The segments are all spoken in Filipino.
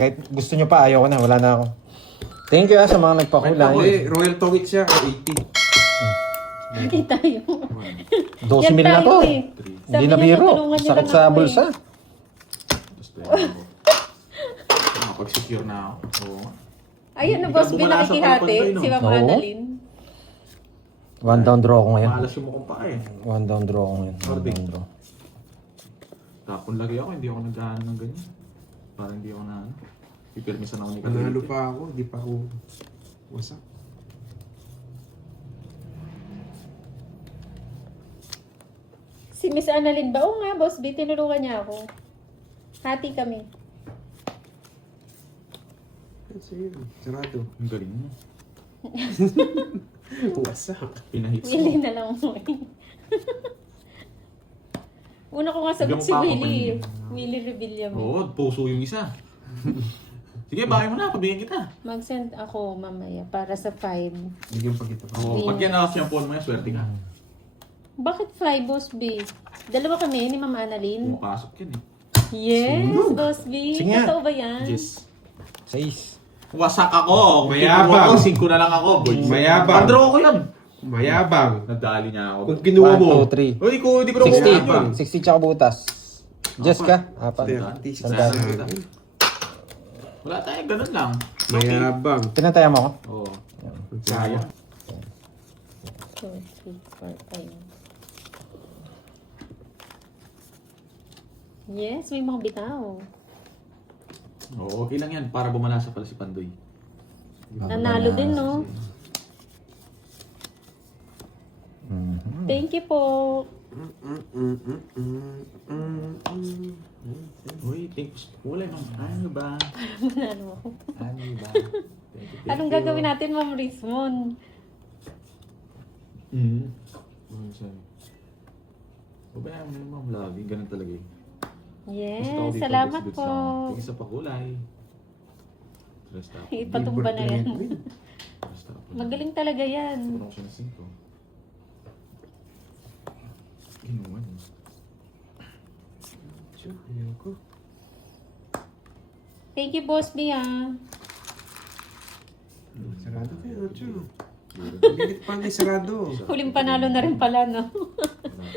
Kahit gusto nyo pa, ayaw ko na. Wala na ako. Thank you sa mga nagpakulay. Royal Tongit siya, 80. Hindi tayo. 12 mil na to. Hindi na biro. tutulungan niyo Sakit lang sa ako bulsa. Just ako. Nakapag-secure na ako. Oo. Ayun na, Hindi boss, ka bumala sa binakikihati. pagpantay, no? Si Ma'am Oo. Annalyn. One down draw ako ngayon. Malas yung mukhang pa eh. One down draw ako ngayon. One Ordig. down draw. Tapon lagi ako, hindi ako nag-ano ng ganyan. Parang hindi ako na ano. Pipirmisan ako ni Panalo pa ako, di pa ako wasak. Si Miss Annalyn ba? Oo nga, boss, B, tinulungan niya ako. Hati kami. Sige, sarado. Ang galing mo. Wasak. Pinahits Willie mo. na lang mo eh. Una ko nga sagot Bigyan mo si pa ako, Willie. Willie. Willie Revillame. Oo, puso yung isa. Sige, bakit mo na, pabigyan kita. Mag-send ako mamaya para sa 5. Bigyan pa kita. Oo, pag yan ako siyang phone mo yan, swerte ka. Bakit fly, boss B? Dalawa kami ni Ma'am Annalyn. Pumapasok yan eh. Yes, boss B. Sige nga. Totoo ba yan? Yes. 6. Wasak ako. Mayabang. Kung 5 na lang ako, boy. Mayabang. Pandraw ko yan. Mayabang. Nadali niya ako. Kung kinuha 1, mo, 2, 3. Uy, di ko na kukuha yun. 60 tsaka butas. Jess ka? Apat. 30, Sandaan. 60. Wala tayo, ganun lang. Mayabang. Tinataya mo ako? Oo. Sayang. 2, 3, 4, 5. Yes, may mga bitaw. Oo, okay lang yan. Para bumalasa pala si Pandoy. Nanalo din, no? Thank you po. Uy, thanks. Wala naman. Ano ba? Manalo ako. Ano ba? Thank you. Anong gagawin natin, Ma'am Rizmon? Ano siya? Babayaan mo naman, Ma'am Lagi. Ganun talaga eh. Yes, Gusto ko dito, salamat good po. sound. Tingin sa pakulay. Rest up. Ipatumba na yan. Rest up. Magaling talaga yan. Puno ko siya ng 5. Ginawa niya. Ayoko. Thank you, Boss B, ah. Sarado kayo, Chu. Bilit pa ni sarado. Huling panalo na rin pala, no?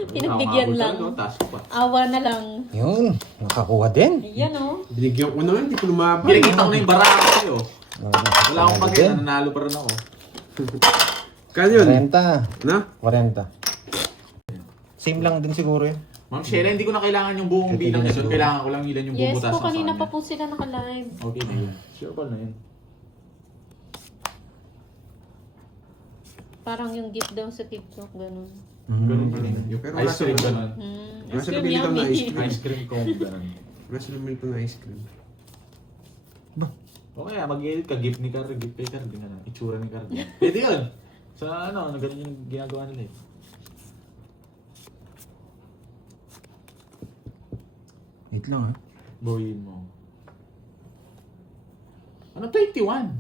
Pinagbigyan lang. Taas ko pa. Awa na lang. Yun. Nakakuha din. Ayan, oh. Binigyan ko na, hindi ko lumabang. Pinakita ko na yung barako sa'yo. Wala akong Nakakuha pag din. nanalo pa rin ako. Kano yun? 40. Na? 40. Same lang din siguro yun. Ma'am Sheila, hindi ko na kailangan yung buong bilang na doon. Kailangan ko lang ilan yung Yes bubutasan po, sa kanina kanya. pa po sila naka-live. Okay na yun. Sure call na yun. Parang yung gift daw sa TikTok, ganun. Ganun din yun. Pero Ice cream wala- ganun. Ice Nasa cream nabili ka na yummy. ice cream. Ice cream cone ganun. Nasa naman ito na ice cream. O kaya mag-edit ka, gift ni Car, gift kay Car, ganun. Itsura ni Car. Pwede yun. Sa ano, na ganun yung ginagawa nila eh. Wait lang ha. Bawiin mo. Ano 21?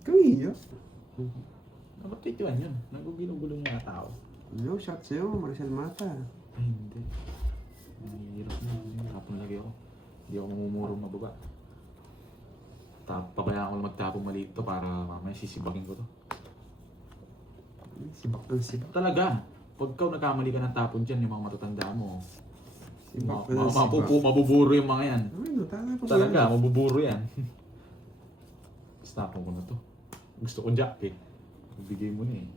Kamiya. Ano 21 yun? Nagugulo-gulo niya na tao. No, shot sa'yo, Marcel Mata. Ay, hindi. Mahirap na. Tapon lagi ako. Hindi ako mamumurong mababa. Pabayaan ko lang magtapong maliit to para mamaya sisibakin ko to. Sibak ng sibak. Talaga. Pag ikaw nagkamali ka ng tapon dyan, yung mga matatanda mo, Sibak ng sibak. mabuburo yung mga yan. Ay, no, talaga pa. Talaga, mabuburo yan. Tapon ko na to. Gusto ko jack eh. Ibigay mo na eh.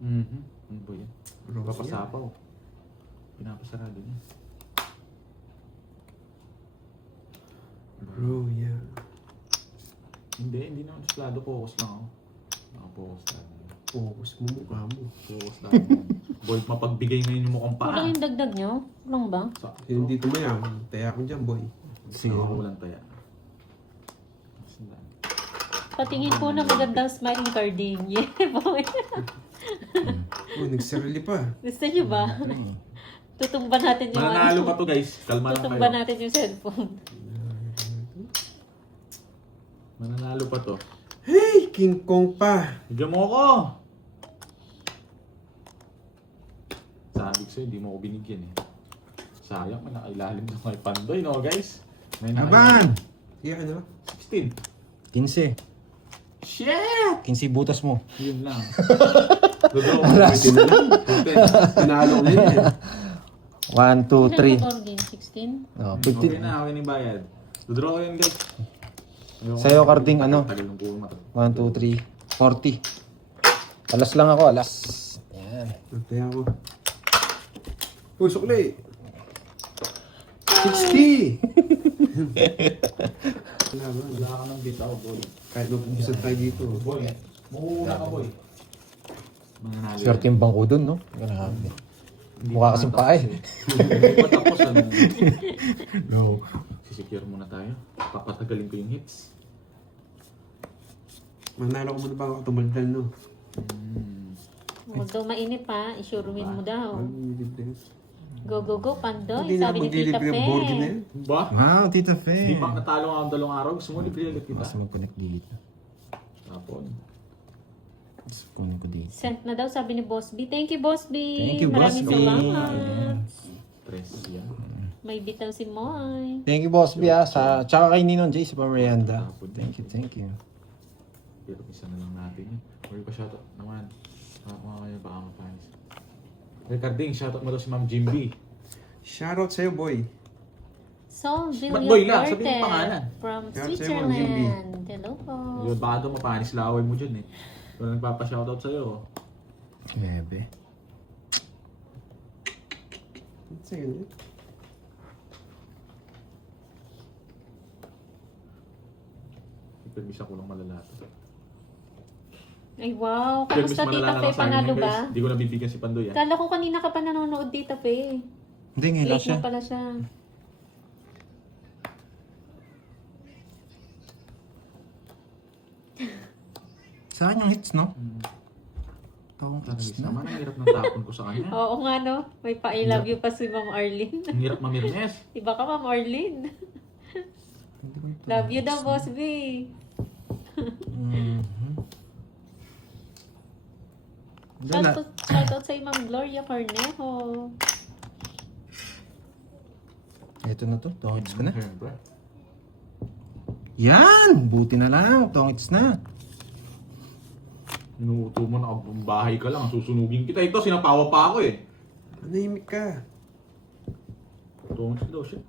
Ano ba yan? Papasapaw. Pinapasarado niya. Bro, yeah. Hindi naman suplado. Focus lang ako. Naka-focus lang. Focus mo mukha mo. Focus lang. Boy, mapagbigay ngayon yung mukhang paa. Kulang yung dagdag nyo? Kulang ba? Sakto. Hindi tumayang. Taya ko dyan, boy. Sige. Walang taya. Patingin po na magandang smiling carding. Yeah, boy. Oh, nagsarili pa. Gusto nyo ba? Tutumba natin yung Mananalo pa to guys. Kalma lang Tutumba kayo. natin yung cellphone. Mananalo pa to. Hey, King Kong pa. Bigyan mo ako! Sabi ko sa'yo, hindi mo ako binigyan eh. Sayang, may nakailalim na kay Pandoy, no guys? May Laban! Sige, ano? 16. 15. Shit! 15 butas mo. Yun lang. Dodo, pwede na lang. Pinalo ko yun eh. 1, 2, 3. Ilan ba game? 16? Oh, Okay 15. na, okay na yung bayad. Dodraw ko yun guys. Ayoko Sa'yo, na. Carding, ano? Tagal ng buong mata. 1, 2, 3. 40. Alas lang ako, alas. Yan. Nagtaya ko. Uy, sukli! 60! Wala ba? Wala ka ng bitaw, boy. Kahit mag-umpisa tayo dito. Boy, mauuna ka, boy. Mananalo. Swerte yung bangko dun, no? Grabe. Hindi Mukha pa kasing natapos pae. eh. Hindi pa tapos, ano? No. Sisecure muna tayo. Papatagalin ko yung hits. Manalo ko muna ba ako tumaldan, no? Huwag daw mainip ha. Isurumin mo daw. Hindi Go, go, go, Pandoy. na Sabi ni Tita maglilibre ng board game na Fe. yan. Ba? Wow, Tita Fe. Di ba natalo nga ang dalawang araw? Gusto mo libre ulit kita? Mas mag-connect dito. Tapon. Mas kunin ko dito. Sent na daw sabi ni Boss B. Thank you, Boss B. Thank you, Boss Maraming B. salamat. Tres yan. May bitaw si Moy. Thank you, Boss B, sa tsaka kay Ninong Jay sa pamerienda. Thank you, thank you. Pero isa na lang natin yun. Huwag pa shoutout naman. Mga kayo baka mapanis. Ricarding, shoutout mo daw si Ma'am Jimby. Shoutout sa'yo, boy. So, Ba't boy lang? Sabihin mo pangalan. From Shout sa'yo, Ma'am Jimby. Switzerland. Hello po. Yun, baka daw mapanis laway mo dyan eh. Wala nagpapa-shoutout sa'yo. Bebe. Sa'yo na. Ipermisa ko lang malala to. Ay, wow. Ipermis Kamusta, malala Tita na Fe? ako sa akin, Panalo guys. ba? Hindi ko nabibigyan si Pandoy ah. Kala ko kanina ka pa nanonood, Tita Fe. Hindi, ngayon lang Late siya. na pala siya. Sa akin yung hits, no? Tawang Talaga hits na. naman, ang hirap ng tapon ko sa kanya. Oo nga no. May pa-I love you pa si Ma'am Arlene. Ang hirap mamirnes. Iba ka, Ma'am Arlene. Hindi ko ito. Love you daw, Boss B. Mhm. Wala. Shoutout sa Ma'am Gloria Cornejo. Ito na to, tong hits ko na. Siyempre. Yan! Buti na lang, tong hits na. Inuuto mo na ang bahay ka lang, susunugin kita. Ito, sinapawa pa ako eh. Manahimik ka. Tungos daw siya.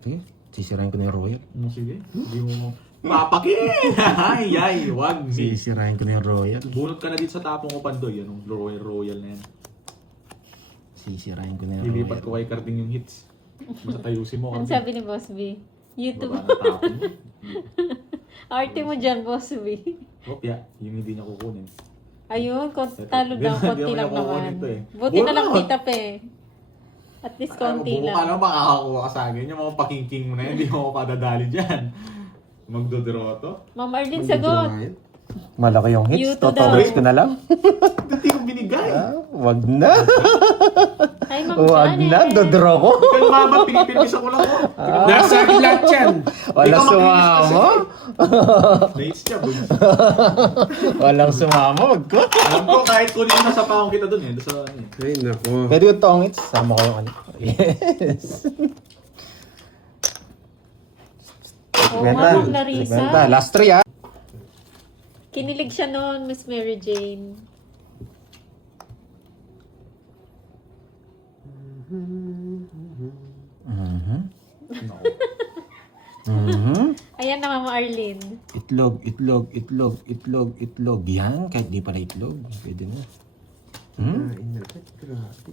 Sige, sisirain ko na yung royal. Sige, hindi mo... Papakin! Ay, wag. Sisirain ko na yung royal. Bunot ka na dito sa tapong ko, Pandoy. Anong royal na yan. Sisirain ko na yung Lilipat royal. ko kay Carding yung hits. Basta tayusin mo. Ano Carding. sabi ni Boss B? YouTube. Baba na tapon mo. Arte mo dyan, Boss B. Opya, yung hindi niya kukunin. Ayun, talo Di daw, ba- konti di ba lang nakukuha naman. nito eh. Buti na lang, Bunot! Tita Fe. At least konti Bumo ka lang. lang, makakakuha ka sa akin. Yung mga pakingking mo na yan, hindi mo ako padadali dyan. Magdodroto. Ma'am Arlene, Mag-withdraw sagot. nga yan. Malaki yung hits, YouTube totolos daw. ko na lang. Hindi ko binigay. Wag na. Hi, Ma'am Wag na, Janet. dodraw ko. Ikaw mama, pinipirmis ako lang ko. Nasa akin lahat yan. Wala Ikaw maglinis sumama. Mates siya, boy. Walang sumama, wag ko. Alam ko, kahit kunin mo sa paong kita dun eh. Doon sa ano eh. Ay, nako. Pwede ko tong hits, sama ko yung ano. Yes. Oo nga, Ma'am Larissa. Last 3 ah. Kinilig siya noon, Miss Mary Jane. No. Ayan na, Ma'am Arlene. Itlog, itlog, itlog, itlog, itlog. Yan, kahit di pala itlog. Pwede na. Ay, nako. Grabe.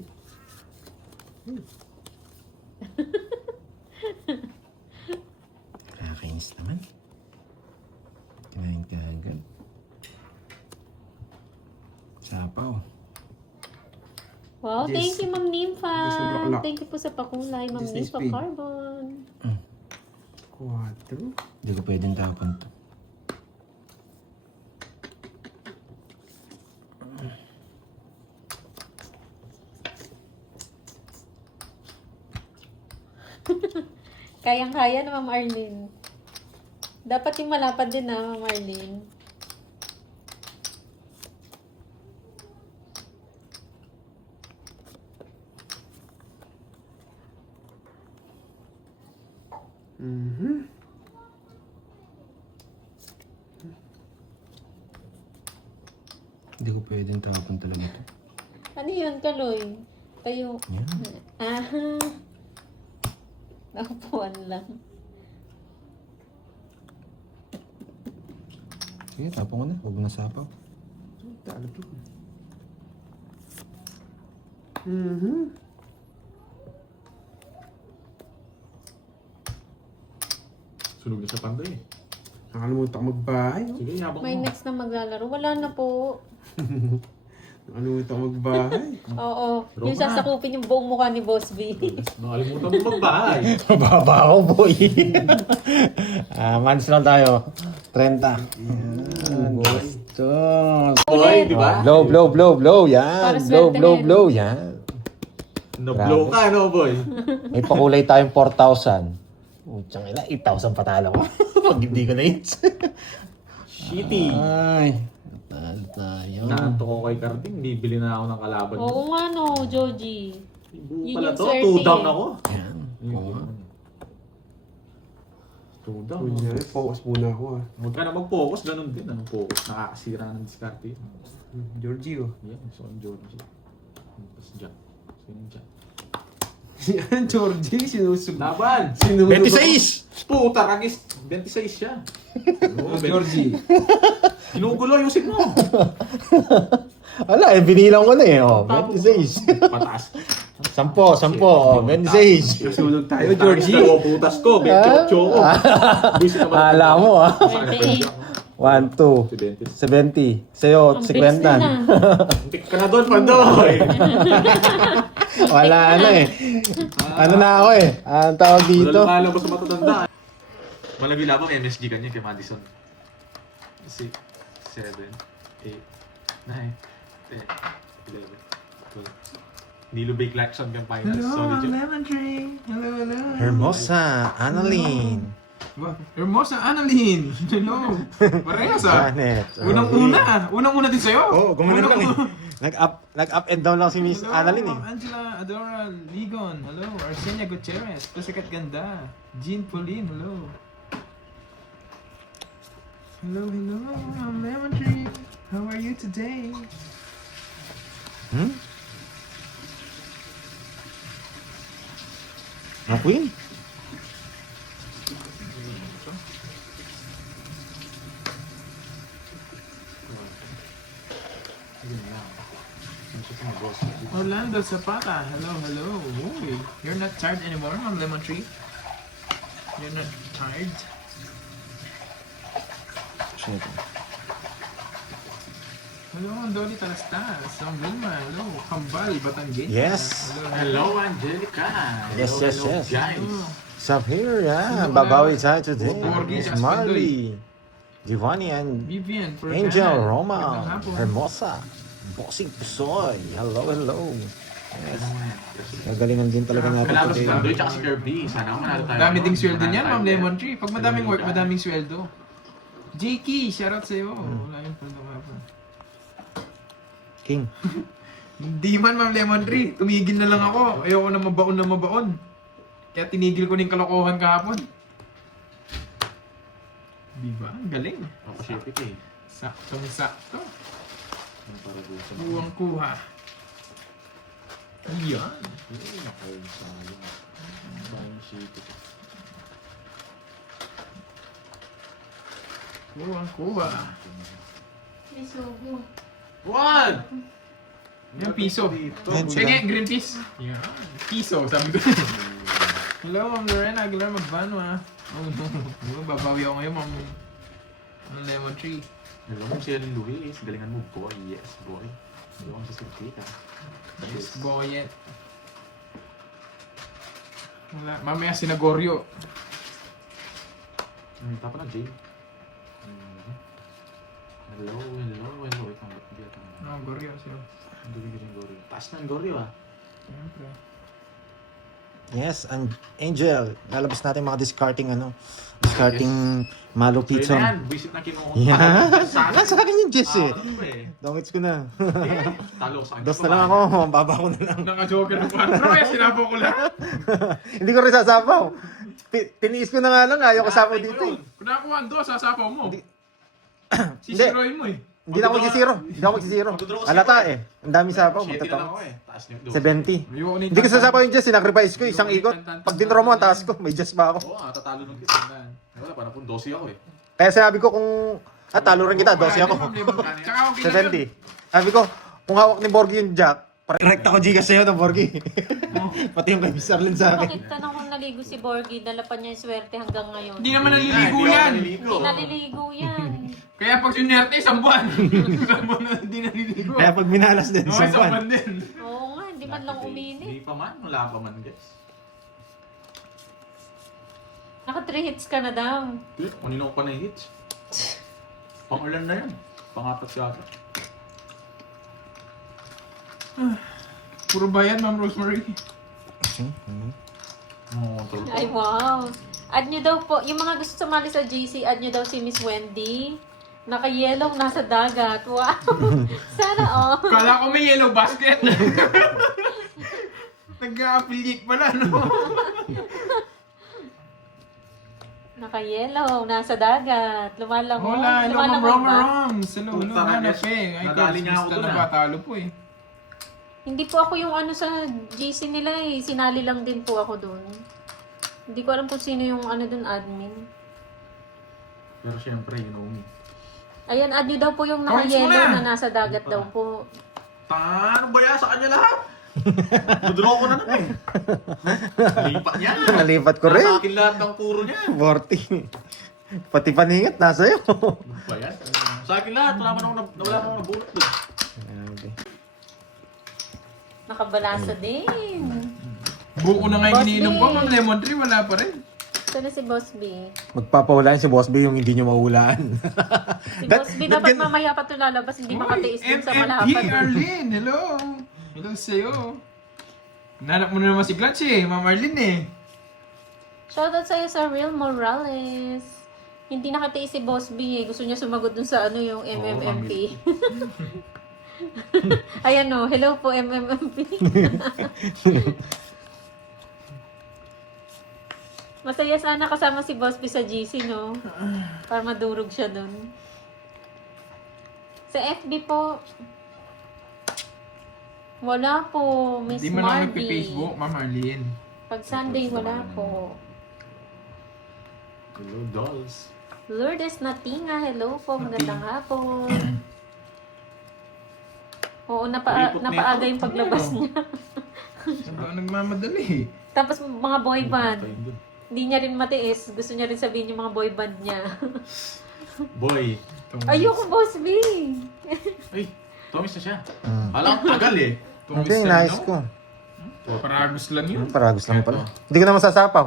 Nakakainis naman. Kinain ka agad. Sapaw. Wow, Yes. thank you, Ma'am Nympha. Yes, bulaklak. Thank you po sa pakulay, Ma'am Yes, Nympha spade. Carbon. 4. Hindi ko pwedeng tapon to. Kayang-kaya na, Ma'am Arlene. Dapat yung malapad din na, Ma'am Arlene. Hindi ko pwedeng tapon talaga ito. Ano yun, Kaloy? Tayo. Yan. Aha. Nakupuan lang. Sige, tapon ko na. Huwag mo nasapaw. Talo to. Sunog na sa panday eh. Nakalimutan ko magbahay. Oh. Sige, yabang May mo. next na maglalaro. Wala na po. Nakalimutan ko magbahay. Oo. Pero Yung sasakupin yung buong mukha ni Boss B. Nakalimutan mo magbahay. Mababa ako, boy. Months lang tayo. 30. Yan. Gusto. Boy, di ba? Blow, blow, blow, blow. Yan. Para Blow, swerte blow, din. blow. Yan. Na-blow ka, no, boy? May pakulay tayong 4,000. Tsang ina, 8,000 patalo ko. Pag hindi ko na-hits. Shitty. Ay. Patalo tayo. Naanto ko kay Carding, bibili na ako ng kalaban. Oo nga no, Joji. Buo Yun pala yung to, swerte 2 down eh. ako. Yan. Oo. 2 down. Kunyari, focus muna ako ah. Huwag ka na mag-focus, ganun din. Anong focus? Nakakasira ng diskarte. Georgie oh. Yan, so ang Georgie. Tapos Jack. Sino yung Jack? Yan, Georgie. Sinusug. Laban! Sinusug. 26! Puta, kagis. 26 siya. Oo, Georgie. Ginugulo, ayusin mo. Wala, binilang ko na eh. Oh, Tapos, 26. Pataas. 10, 10. Oh, 26. Nasunog tayo, Georgie. Georgie. O, putas ko. Betcho ko. Buisit naman. Akala mo ah. 28. 1, 2, 70. Sa'yo, Ang bilis 50. din ah. Pick ka na doon, Pandoy. Wala na eh. Ano na ako eh. Ang tawag Wala dito. lumalabas sa matatanda. Malagi labang MSG kanya kay Madison. 6, 7, 8, 9, 10, 11, 12. Nilo Bay Collection kang finals. Solid yun. Lemon Tree. Hello. Hermosa, Annalyn. Hermosa Annalyn. Hello. Parehas ah. Janet. Unang-una din sa'yo. Oo, gumana lang eh. Nag-up and down lang si Miss Annalyn eh. Angela Adora Ligon, hello. Arsenia Gutierrez, Pusikat Ganda. Jean Pauline, hello. Hello, I'm Lemon Tree. How are you today? Ang queen? Orlando Zapata, hello. Uy, you're not tired anymore, Ma'am Lemon Tree? You're not tired? Hello, Dolly Talastas. Ma'am Wilma, hello. Kambal, Batangueña. Yes. Hello, Angelica. Yes, Hello, yes, hello, yes. Guys. Sup here, yeah. Babawi tayo today. Borgi, Miss Jasmine Marley. Giovanni and Vivian, Pergan. Angel Magandang Roma. hapon. Hermosa. Bossing Pusoy. Hello. Yes. Gagalingan din talaga natin Kailangan si today. Pandoy tsaka si Kirby. Sana manalo tayo. Dami ding sweldo Manalo niyan, tayo. Ma'am Lemon Tree. Pag madaming work, Hello, madaming sweldo. JK, shoutout sa'yo. Wala yung punto nga pa. King. Hindi man, Ma'am Lemon Tree. Tumigil na lang ako. Ayoko na mabaon. Kaya tinigil ko na yung kalokohan kahapon. Diba? Ang galing. Papasipit eh. Sakto. Yung para doon sa Kuwang kuha. Ayan. Nakain sa yun. Sayang shipit. Kuwang kuha. One! Yung piso. Yan sila. Sige, green peas. Yan. Piso, sabi ko. Hello, Ma'am Lorena Aguilar Magbano ah. Oh no. Babawi ako ngayon, Ma'am Lemon Tree. Hello, si Alan Luis. Galingan mo, boy. Yes, boy. Hindi ako sasabi ka. Yes, boyet. Wala. Mamaya sinagoryo. Tapa na, Jay. Hello. Wait, hindi ata. No, goryo siya. Hindi ko yung Goryo. Taas na ang Goryo ah. Siyempre. Yes, and Angel. Lalabas natin mga discarding discarding Malo So yun Pizza. na yan, visit na kinuha. Yan. Sa Sa akin yung Jess eh. eh. Dongits ko na. Talo sa akin. Dos na lang ako. Baba ko na lang. Naka-joker ng 4 kaya sinapo ko lang. Hindi ko rin sasapaw. Tiniis ko na nga lang. Ayaw ko sapaw Nakatay ko dito eh. yun. Kung nakakuha ang 2, sasapaw mo. Hindi. Sisiroin mo eh. Hindi na ako magsisiro. Hindi ako magsisiro. Alata eh. Ang dami sapaw. Shitty na lang Magtatama. ako eh. Taas niyo. 70. Ayoko na Hindi ko sasapaw yung Jess. Sinacrifice ko. Isang ikot. Pag dinro mo ang taas ko. May Jess pa ako. Oo, tatalo nung kiss. Wala, parang kung 12 ako eh. Kaya sabi ko kung... talo rin kita. 12 ako. Tsaka okay na yun. 70. Sabi ko, kung hawak ni Borgie yung jack, correct ako Gcash sa'yo na Borgie. Pati yung kay Miss Arlen sa akin. Bakit tanong kung naligo si Borgie, dala pa niya yung swerte hanggang ngayon. Hindi naman naliligo Hindi ako yan. naliligo. Hindi naliligo yan. Kaya pag sinerte, isang buwan. Isang buwan na hindi naliligo. Kaya pag minalas din, Oo, isang isang buwan. buwan din. Oo nga, hindi man lang umini. Hindi pa man, wala pa man guys. Naka 3 hits ka na daw. Kanino ko pa na hits. Pang-ulan na yan. Pang-apat siya ata. Puro bayan, Ma'am Rosemary. Oo, control ko. Ay, wow. Add nyo daw po, yung mga gusto sumali sa GC, add nyo daw si Miss Wendy. Naka-yellow, nasa dagat. Wow. Sana all. Kala ko may yellow basket. Nag-a-affiliate pala, no? Naka-yellow, nasa dagat. Lumalangoy. Hola, hello, Ma'am Lumalangoy Roma ba? Roms. Hello, hello, Punta na, hanap guys. eh. Ay, Nadali niya ako basta dun, na ah. batalo po eh. Hindi po ako yung sa GC nila eh. Sinali lang din po ako dun. Hindi ko alam kung sino yung dun admin. Pero syempre, you know me. Ayan, add nyo daw po yung Comments mo naka-yellow na. na nasa dagat Hindi pa. daw po. Paano ba yan? Sa kanya lahat? Dudraw ko na naman eh. Lipat niya. Nalipat ko rin. Nasa akin lahat ng puro niya. 40. Pati paningat, nasa iyo. Ano ba yan? Sa akin lahat. Wala man akong nabulot doon. Nakabalasa din. Buko na nga yung Boss iniinom B. ko, Ma'am Lemon Tree, wala pa rin. Sana si Boss B. Magpapahulaan si Boss B yung hindi nyo mahulaan. Si Boss B dapat mamaya pa ito lalabas, hindi makatiis dun sa MMP malapad. Arlene, hello. Hello sa'yo. Nanap mo na naman si Clutch eh, Ma'am Arlene eh. Shoutout sa'yo sa Real Morales. Hindi nakatiis si Boss B eh. Gusto niya sumagot dun sa yung MMMP. Ayan o, hello po MMMP. Masaya sana kasama si Boss B sa GC, no? Para madurog siya dun. Sa FB po, wala po, Miss Hindi mo na Marby. nagpi-Facebook, Ma'am Arlene. Pag Sunday, wala po. Hello, dolls. Lourdes Natinga, hello po, magandang hapon. Oo, Lipot na napaaga ito. yung paglabas niya. Saan ba nagmamadali? Tapos mga boy band, Tayo dun. hindi niya rin matiis. Gusto niya rin sabihin yung mga boy band niya. Boy. Ayoko, Boss B! Ay, Tomis na siya. Alam, tagal eh. Hindi, inayos ko. Paragos lang yun. Paragos lang pala. Hindi ko na masasapaw.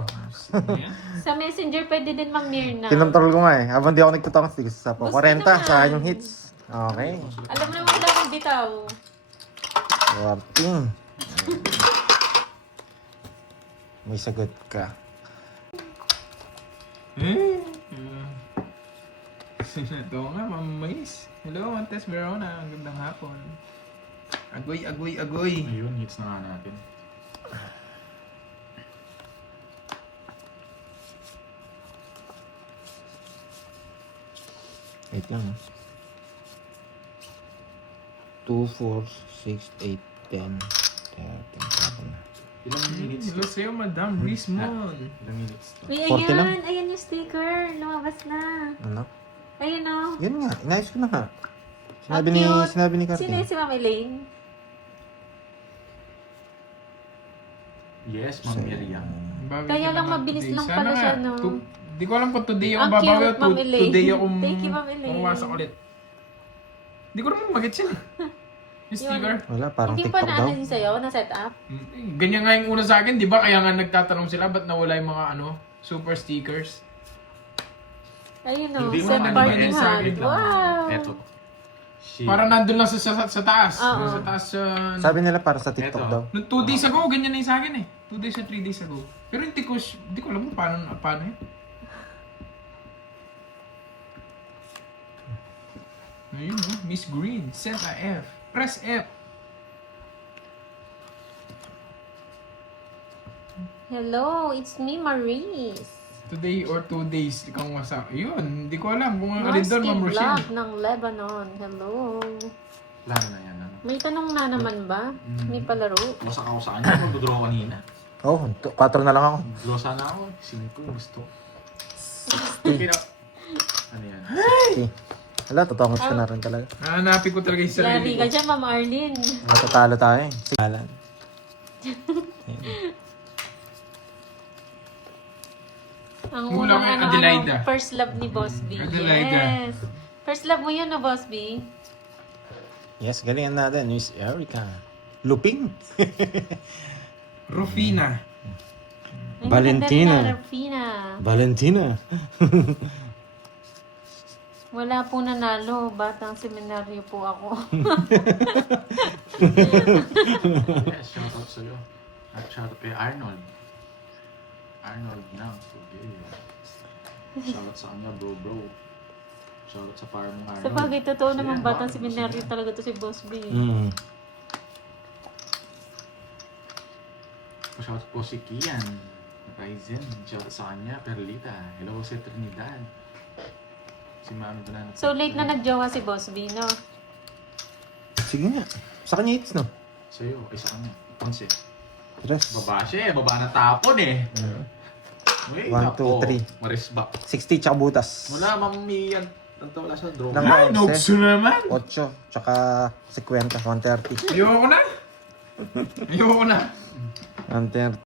Sa Messenger, pwede din Ma'am Mirna. Kinontrol ko nga eh. Habang di ako nagtutangos, di ko sasapaw. Gusto 40 naman. sa yung hits. Okay. Alam mo naman wala akong bitaw. Working. May sagot ka. Ito nga, Ma'am Mais. Hello, Montes Verona. Ang gandang hapon. Agoy, agoy, agoy. Ayun, hits na nga natin. Wait lang. 2, 4, 6, 8, 10, 13, 14. Ilang minutes Hello to? sa'yo, Madam Rismon. Ilang minutes to? Uy, 40 lang. ayan! Ayan yung sticker. Lumabas na. Ano? Ayun o. Yun nga, inayos ko na nga. Ang cute. Sinabi ni Sino Carter. yung si Ma'am Elaine? Yes, Ma'am Miriam. Bawi Kaya ka lang naman mabilis today. lang Sana pala nga, siya, no? Di ko alam kung today ako Ang babawi cute, o Ma'am Elaine. today ako Thank you, Ma'am Elaine. mawasak ulit. Di ko naman magit sila. Yung sticker. Wala, parang Hindi pa TikTok daw. na ano sa'yo, na set up? Ganyan nga yung una sa akin, di ba? Kaya nga nagtatanong sila, ba't nawala yung mga super stickers? Ayun o, Hindi mo set naman party ano, hug. wait lang. Wow! Eto. Shit. Para nandun lang sa taas. Oo. Sa taas, Sabi nila para sa TikTok Eto. daw. Nung 2 days ago, ganyan na yung sa akin eh. 2 days or 3 days ago. Pero hindi ko alam kung paano yun. Ayun, no? Miss Green, send a F. Press F. Hello, it's me, Maurice. Today or 2 days, kang wasa. Ayun, hindi ko alam kung alin Marsky doon, Ma'am Vlog Rochelle. ng Lebanon. Hello. Plano na yan, ano? May tanong na naman ba? May palaro? Wasak ako sa kanya, mag-draw kanina. Oh, 4 na lang ako. Draw sana ako, 5 gusto. Pero, ano yan? Okay. Wala, totoong gusto na rin talaga. Hanapin ko talaga yung Lari sarili ka ko. dyan, Ma'am Arlene. Matatalo tayo eh. Sigalan. Ang Wala unang kang Adelaida. first love ni Boss B. Adelaida. Yes. First love mo yun, no, Boss B? Yes, galingan natin. Miss Erica. Luping. Rufina. Ay, Valentina. maganda rin na, Rufina. Valentina. Wala po nanalo. Batang seminaryo po ako. Yes, shoutout sa'yo. At shoutout kay Arnold. Arnold na. Okay. Shoutout sa kanya, bro. Shoutout sa parang Arnold. Sa bagay, totoo Sige, naman batang bakit? seminaryo Sige. talaga to si Boss B. Mm. Shoutout po si Kian. Ryzen. Shoutout sa kanya, Perlita. Hello si Trinidad. Si Mami Banana. So, late na nagjowa si Boss B, no? Sige nga. Sa kanya hits, no? Sa'yo, ay sa kanya. 11. Tres. Baba siya eh. Baba na tapon eh. Uy, 1, 2, 3. Marisbak. 60 tsaka butas. Wala, mamiyan. Tanto wala siya. Draw. Nang- Ay, nokso naman. 8, tsaka 50, 130. Ayoko na. 130.